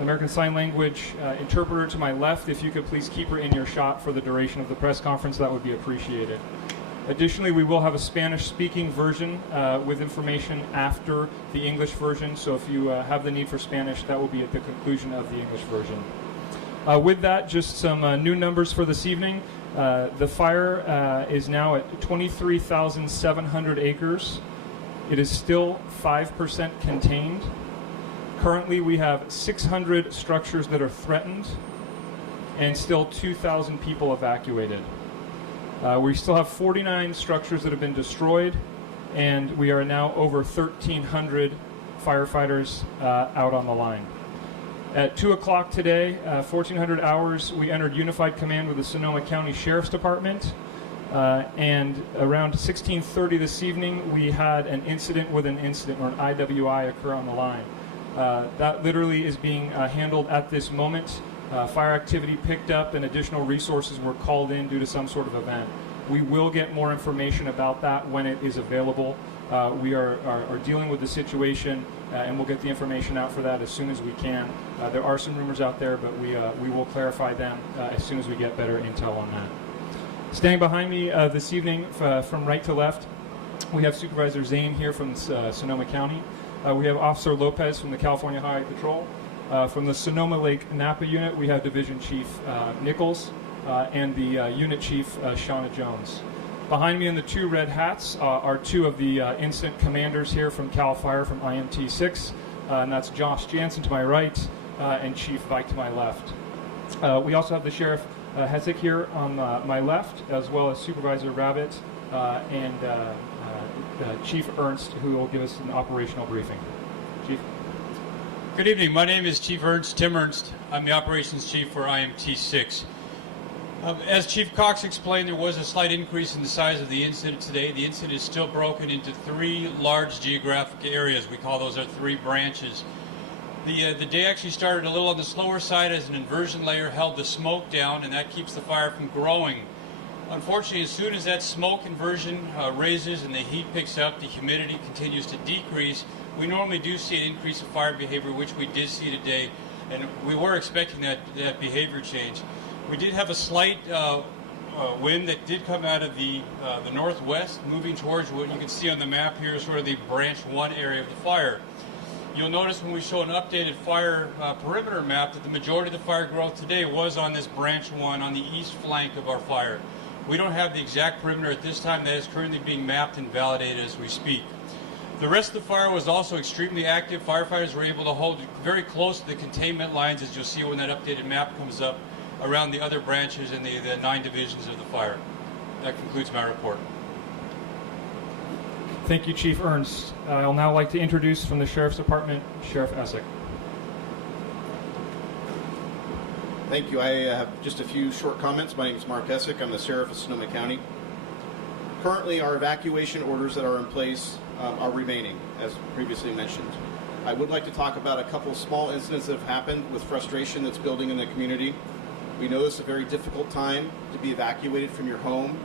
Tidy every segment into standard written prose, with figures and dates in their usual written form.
American Sign Language interpreter to my left. If you could please keep her in your shot for the duration of the press conference, that would be appreciated. Additionally, we will have a Spanish-speaking version with information after the English version, so if you have the need for Spanish, that will be at the conclusion of the English version. With that, just some new numbers for this evening. The fire is now at 23,700 acres. It is still 5% contained. Currently, we have 600 structures that are threatened and still 2,000 people evacuated. We still have 49 structures that have been destroyed, and we are now over 1,300 firefighters out on the line. At 2 o'clock today, 1400 hours, we entered unified command with the Sonoma County Sheriff's Department, and around 16:30 this evening, we had an incident with an incident, or an IWI, occur on the line. That literally is being handled at this moment. Fire activity picked up and additional resources were called in due to some sort of event. We will get more information about that when it is available. We are dealing with the situation and we'll get the information out for that as soon as we can. There are some rumors out there, but we will clarify them as soon as we get better intel on that. Standing behind me this evening from right to left, we have Supervisor Zane here from Sonoma County. We have Officer Lopez from the California Highway Patrol. From the Sonoma Lake Napa unit, we have Division Chief Nichols and the Unit Chief Shauna Jones. Behind me in the two red hats are two of the incident commanders here from Cal Fire from IMT 6, and that's Josh Jansen to my right and Chief Vike to my left. We also have the Sheriff Hessick here on my left, as well as Supervisor Rabbit and Chief Ernst, who will give us an operational briefing. Chief. Good evening. My name is Chief Ernst, Tim Ernst. I'm the Operations Chief for IMT 6. As Chief Cox explained, there was a slight increase in the size of the incident today. The incident is still broken into three large geographic areas. We call those our three branches. The day actually started a little on the slower side as an inversion layer held the smoke down, and that keeps the fire from growing. Unfortunately, as soon as that smoke inversion raises and the heat picks up, the humidity continues to decrease. We normally do see an increase of fire behavior, which we did see today, and we were expecting that behavior change. We did have a slight wind that did come out of the northwest, moving towards what you can see on the map here, sort of the branch 1 area of the fire. You'll notice when we show an updated fire perimeter map that the majority of the fire growth today was on this branch 1 on the east flank of our fire. We don't have the exact perimeter at this time. That is currently being mapped and validated as we speak. The rest of the fire was also extremely active. Firefighters were able to hold very close to the containment lines, as you'll see when that updated map comes up, around the other branches and the 9 divisions of the fire. That concludes my report. Thank you, Chief Ernst. I'll now like to introduce from the Sheriff's Department, Sheriff Essick. Thank you. I have just a few short comments. My name is Mark Essick. I'm the Sheriff of Sonoma County. Currently, our evacuation orders that are in place are remaining, as previously mentioned. I would like to talk about a couple of small incidents that have happened with frustration that's building in the community. We know it's a very difficult time to be evacuated from your home,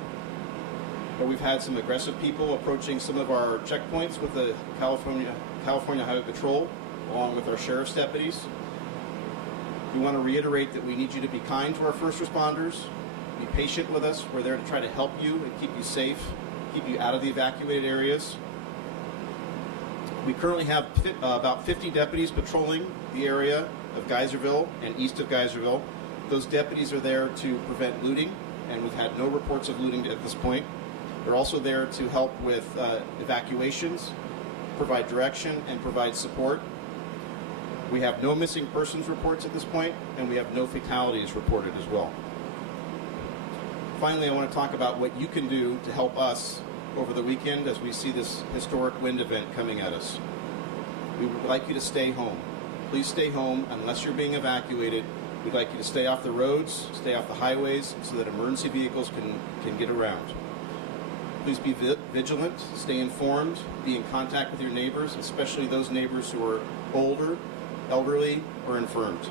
but we've had some aggressive people approaching some of our checkpoints with the California Highway Patrol, along with our sheriff's deputies. We want to reiterate that we need you to be kind to our first responders, be patient with us. We're there to try to help you and keep you safe, keep you out of the evacuated areas. We currently have about 50 deputies patrolling the area of Geyserville and east of Geyserville. Those deputies are there to prevent looting, and we've had no reports of looting at this point. They're also there to help with evacuations, provide direction, and provide support. We have no missing persons reports at this point, and we have no fatalities reported as well. Finally, I want to talk about what you can do to help us over the weekend as we see this historic wind event coming at us. We would like you to stay home. Please stay home unless you're being evacuated. We'd like you to stay off the roads, stay off the highways, so that emergency vehicles can get around. Please be vigilant, stay informed, be in contact with your neighbors, especially those neighbors who are older, elderly, or infirmed.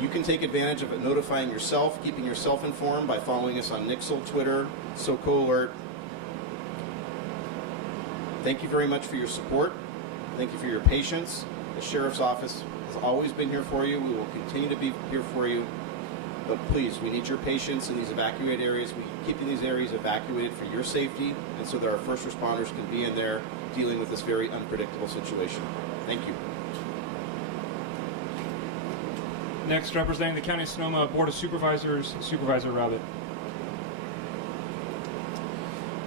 You can take advantage of notifying yourself, keeping yourself informed by following us on Nixle, Twitter, SoCo Alert. Thank you very much for your support. Thank you for your patience. The Sheriff's Office has always been here for you. We will continue to be here for you. But please, we need your patience in these evacuated areas. We keep these areas evacuated for your safety and so that our first responders can be in there dealing with this very unpredictable situation. Thank you. Next, representing the County of Sonoma Board of Supervisors, Supervisor Rabbit.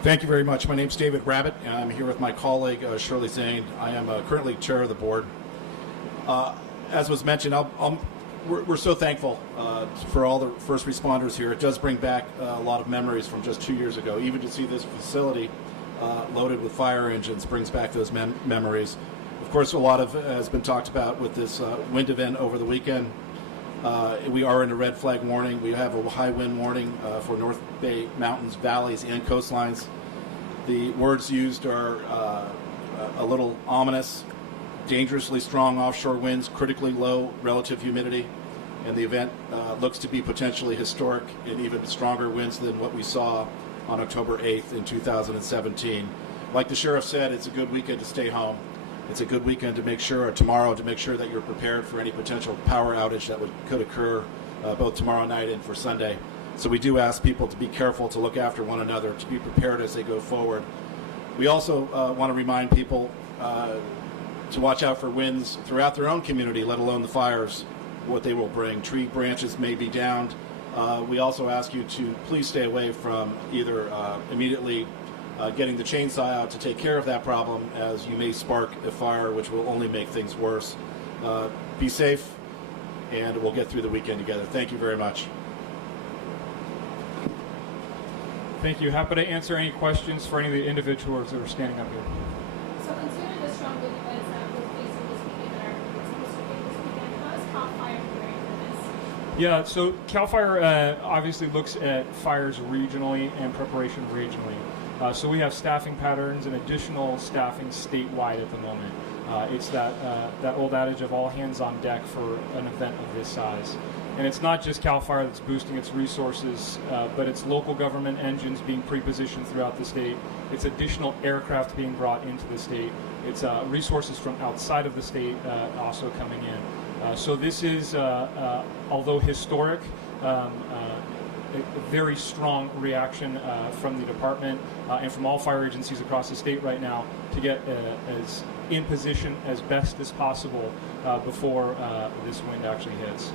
Thank you very much. My name is David Rabbit, and I'm here with my colleague, Shirley Zane. I am currently chair of the board. As was mentioned, we're so thankful for all the first responders here. It does bring back a lot of memories from just 2 years ago. Even to see this facility loaded with fire engines brings back those memories. Of course, a lot of has been talked about with this wind event over the weekend. We are in a red flag warning. We have a high wind warning for North Bay mountains, valleys, and coastlines. The words used are a little ominous. Dangerously strong offshore winds, critically low relative humidity, and the event looks to be potentially historic and even stronger winds than what we saw on October 8th in 2017. Like the sheriff said, it's a good weekend to stay home. It's a good weekend to make sure, or tomorrow, to make sure that you're prepared for any potential power outage that could occur both tomorrow night and for Sunday. So we do ask people to be careful, to look after one another, to be prepared as they go forward. We also want to remind people to watch out for winds throughout their own community, let alone the fires, what they will bring. Tree branches may be downed. We also ask you to please stay away from either immediately getting the chainsaw out to take care of that problem, as you may spark a fire, which will only make things worse. Be safe, and we'll get through the weekend together. Thank you very much. Thank you. Happy to answer any questions for any of the individuals that are standing up here. So considering the strong wind events that we're facing this weekend and are supposed to face this weekend, how is CAL Fire preparing for this? Yeah, so CAL Fire obviously looks at fires regionally and preparation regionally. So we have staffing patterns and additional staffing statewide at the moment. It's that old adage of all hands on deck for an event of this size. And it's not just CAL Fire that's boosting its resources, but it's local government engines being pre-positioned throughout the state. It's additional aircraft being brought into the state. It's resources from outside of the state also coming in. So this is, although historic, a very strong reaction from the department and from all fire agencies across the state right now to get as in position as best as possible before this wind actually hits.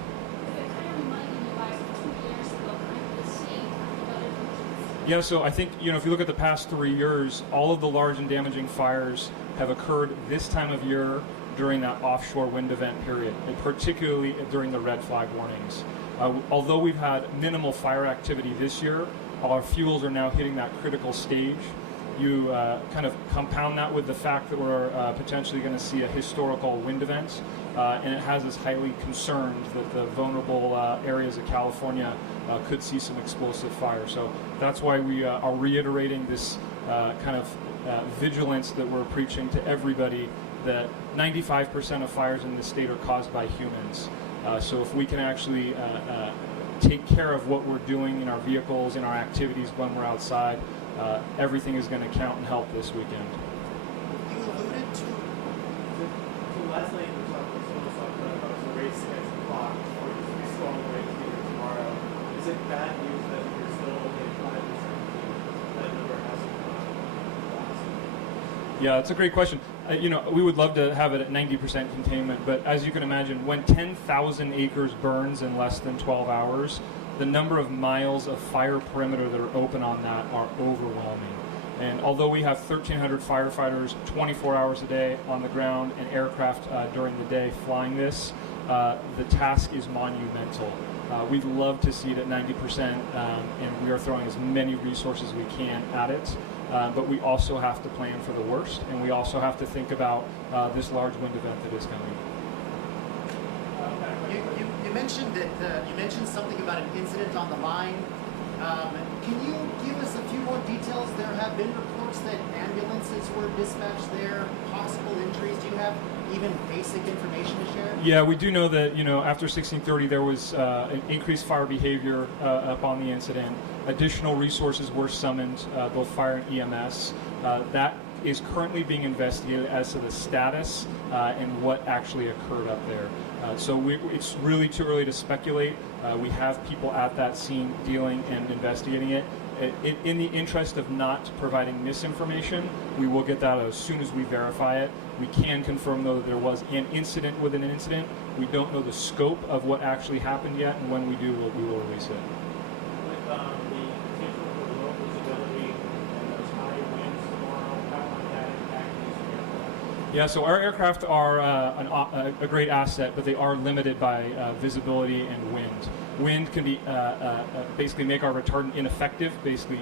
Yeah, so I think, if you look at the past 3 years, all of the large and damaging fires have occurred this time of year during that offshore wind event period, and particularly during the red flag warnings. Although we've had minimal fire activity this year, our fuels are now hitting that critical stage. You kind of compound that with the fact that we're potentially going to see a historical wind event, and it has us highly concerned that the vulnerable areas of California could see some explosive fire. So that's why we are reiterating this kind of vigilance that we're preaching to everybody, that 95% of fires in this state are caused by humans. So if we can actually take care of what we're doing in our vehicles, in our activities when we're outside, everything is going to count and help this weekend. You alluded to last night we talked about the race against the clock for these strong winds here tomorrow. Is it bad news that you're still only 5% that number hasn't passed? Yeah, it's a great question. We would love to have it at 90% containment, but as you can imagine, when 10,000 acres burns in less than 12 hours, the number of miles of fire perimeter that are open on that are overwhelming. And although we have 1,300 firefighters 24 hours a day on the ground and aircraft during the day flying this, the task is monumental. We'd love to see it at 90%, and we are throwing as many resources as we can at it. But we also have to plan for the worst, and we also have to think about this large wind event that is coming. You mentioned that you mentioned something about an incident on the line. Can you give us a few more details? There have been reports that ambulances were dispatched there, possible injuries. Do you have even basic information to share? Yeah, we do know that after 1630 there was an increased fire behavior upon the incident. Additional resources were summoned, both fire and EMS. That is currently being investigated as to the status and what actually occurred up there. It's really too early to speculate. We have people at that scene dealing and investigating it. In the interest of not providing misinformation, we will get that as soon as we verify it. We can confirm, though, that there was an incident within an incident. We don't know the scope of what actually happened yet, and when we do, we will release it. With the potential for low visibility and those high winds tomorrow, how might that impact these aircraft? Yeah, so our aircraft are a great asset, but they are limited by visibility and wind. Wind can be basically make our retardant ineffective. Basically,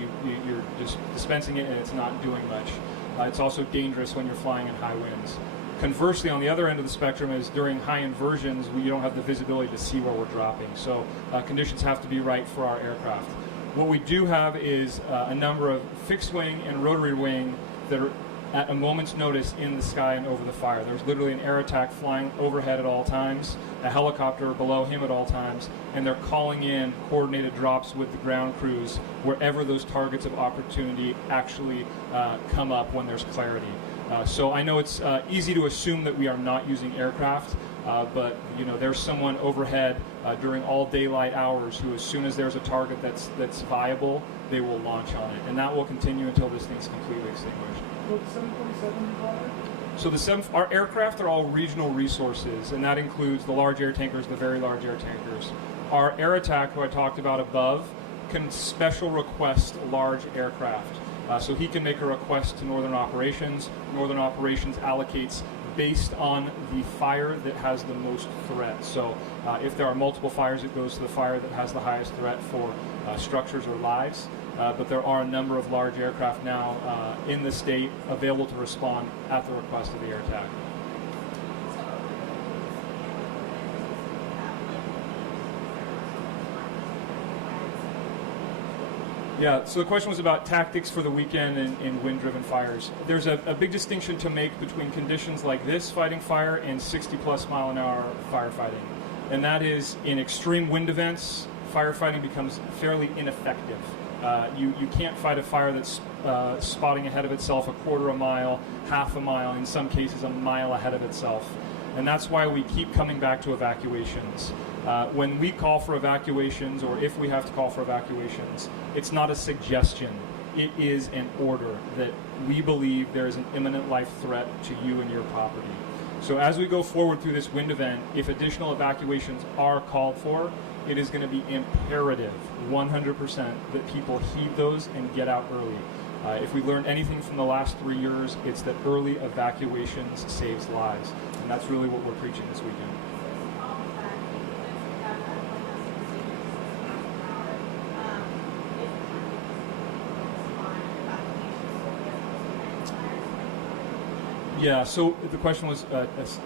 you're just dispensing it and it's not doing much. It's also dangerous when you're flying in high winds. Conversely, on the other end of the spectrum is during high inversions, you don't have the visibility to see where we're dropping. So conditions have to be right for our aircraft. What we do have is a number of fixed wing and rotary wing that are at a moment's notice in the sky and over the fire. There's literally an air attack flying overhead at all times, a helicopter below him at all times, and they're calling in coordinated drops with the ground crews wherever those targets of opportunity actually come up when there's clarity. So I know it's easy to assume that we are not using aircraft, but there's someone overhead during all daylight hours who, as soon as there's a target that's viable, they will launch on it, and that will continue until this thing's completely extinguished. Will the 747 be brought in? So our aircraft are all regional resources, and that includes the large air tankers, the very large air tankers. Our air attack, who I talked about above, can special request large aircraft. So he can make a request to Northern Operations. Northern Operations allocates based on the fire that has the most threat. So if there are multiple fires, it goes to the fire that has the highest threat for structures or lives. But there are a number of large aircraft now in the state available to respond at the request of the air attack. Yeah, so the question was about tactics for the weekend in wind-driven fires. There's a big distinction to make between conditions like this, fighting fire, and 60-plus mile-an-hour firefighting. And that is, in extreme wind events, firefighting becomes fairly ineffective. You can't fight a fire that's spotting ahead of itself a quarter a mile, half a mile, in some cases a mile ahead of itself. And that's why we keep coming back to evacuations. When we call for evacuations, or if we have to call for evacuations, it's not a suggestion. It is an order that we believe there is an imminent life threat to you and your property. So as we go forward through this wind event, if additional evacuations are called for, it is going to be imperative, 100%, that people heed those and get out early. If we learned anything from the last 3 years, it's that early evacuations saves lives. And that's really what we're preaching this weekend. Yeah, so the question was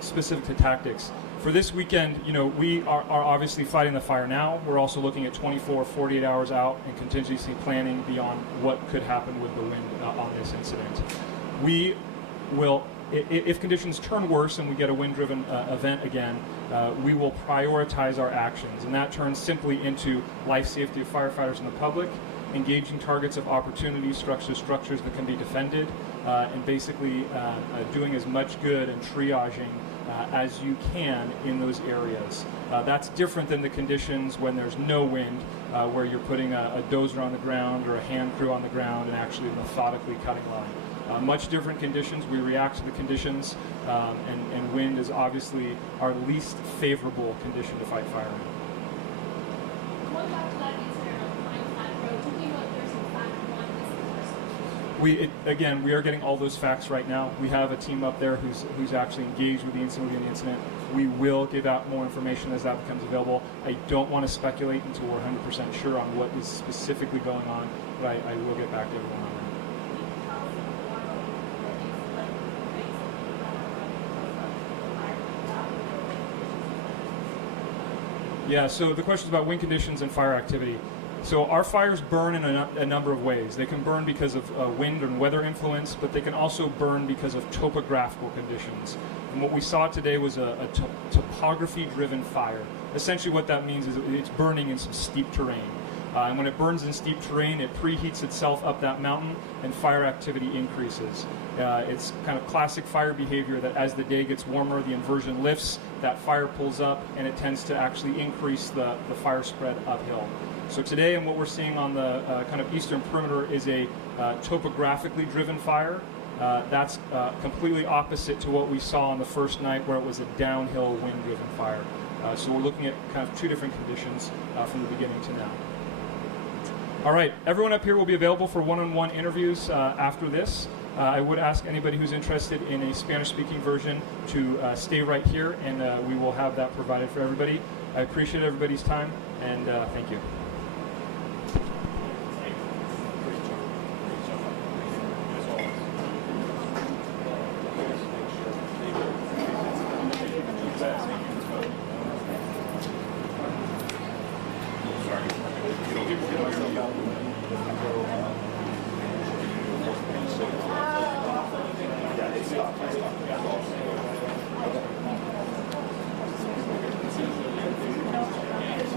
specific to tactics. For this weekend, we are obviously fighting the fire now. We're also looking at 24, 48 hours out and contingency planning beyond what could happen with the wind on this incident. We will, if conditions turn worse and we get a wind-driven event again, we will prioritize our actions. And that turns simply into life safety of firefighters and the public, engaging targets of opportunity, structures that can be defended, and basically doing as much good and triaging as you can in those areas. That's different than the conditions when there's no wind, where you're putting a dozer on the ground or a hand crew on the ground and actually methodically cutting line. Much different conditions. We react to the conditions, and wind is obviously our least favorable condition to fight fire in. Going back to that incident on Pine Flat Road, do we know if there's in fact one missing person? We are getting all those facts right now. We have a team up there who's actually engaged with the incident. We will give out more information as that becomes available. I don't want to speculate until we're 100% sure on what is specifically going on, but I will get back to everyone on that. Yeah, so the question is about wind conditions and fire activity. So our fires burn in a number of ways. They can burn because of wind and weather influence, but they can also burn because of topographical conditions. And what we saw today was a topography-driven fire. Essentially what that means is it's burning in some steep terrain. And when it burns in steep terrain, it preheats itself up that mountain, and fire activity increases. It's kind of classic fire behavior that as the day gets warmer, the inversion lifts, that fire pulls up, and it tends to actually increase the fire spread uphill. So today, and what we're seeing on the kind of eastern perimeter is a topographically driven fire. That's completely opposite to what we saw on the first night, where it was a downhill wind-driven fire. So we're looking at kind of two different conditions from the beginning to now. All right, everyone up here will be available for one-on-one interviews after this. I would ask anybody who's interested in a Spanish-speaking version to stay right here, and we will have that provided for everybody. I appreciate everybody's time, and thank you.